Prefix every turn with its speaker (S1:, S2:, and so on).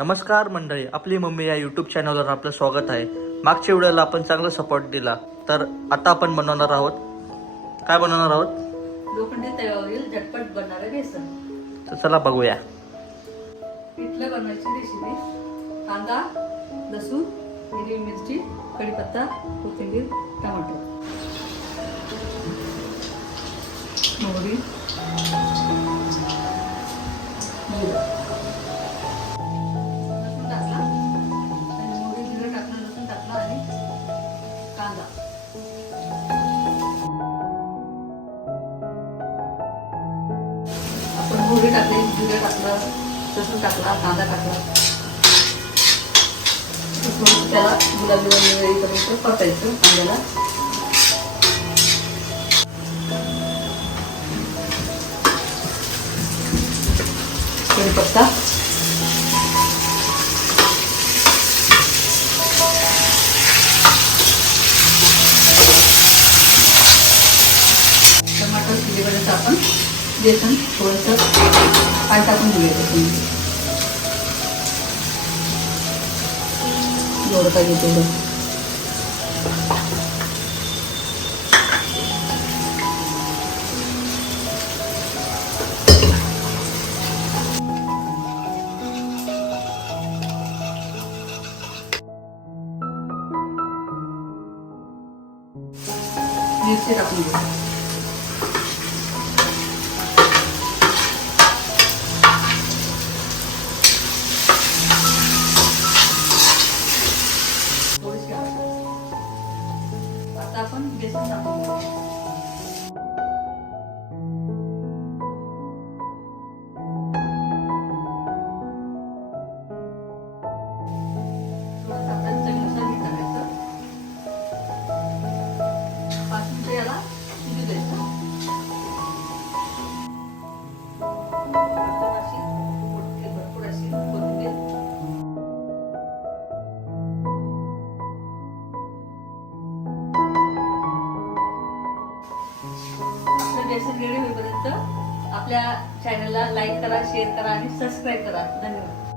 S1: नमस्कार मंडळी आपली मम्मी या यूट्यूब चॅनलवर आपलं स्वागत आहे. मागच्या व्हिडिओला आपण चांगला सपोर्ट दिला. तर आता आपण बनवणार आहोत. काय बनवणार आहोत?
S2: लोखंडी तव्यावरील झटपट बनणारे बेसन.
S1: तर चला बघूया.
S2: पिठलं बनवायची रेसिपी कांदा लसूण हिरवी मिरची कढीपत्ता कोथिंबीर टमाटर. मोहरी. मोहरी टाकली जिरं टाकलं लसूण टाकला कांदा टाकला. त्याला गुलाबी वगैरे येईपर्यंत परतायचं कांद्याला. कढीपत्ता टमाटर शिजेपर्यंत आपण बेसन थोडंसं ટાંકાપણ જોઈએ પછી જોડતા જતો હતો મિરચી રાખી દઉં आता आपण बेसन आपलं बेसन रेडी होईपर्यंत आपल्या चॅनलला लाईक करा शेअर करा आणि सबस्क्राईब करा. धन्यवाद.